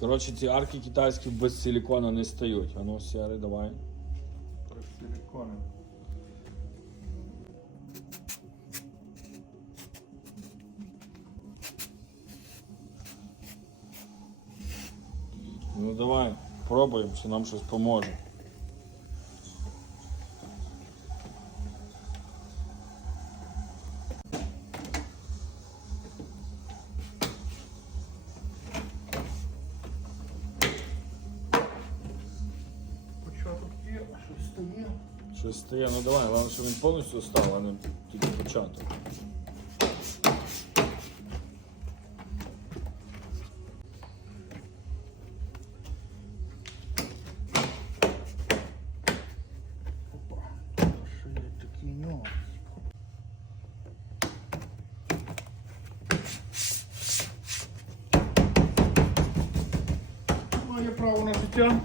Коротше, ці арки китайські без силікона не стають. А ну, давай. Без силікона. Ну давай, пробуємо, чи нам щось поможе. щось стає. Щось стає, ну давай, головне, щоб він повністю став, а не тільки початок. Опа. Ще є такий нюанс. Має право на життя.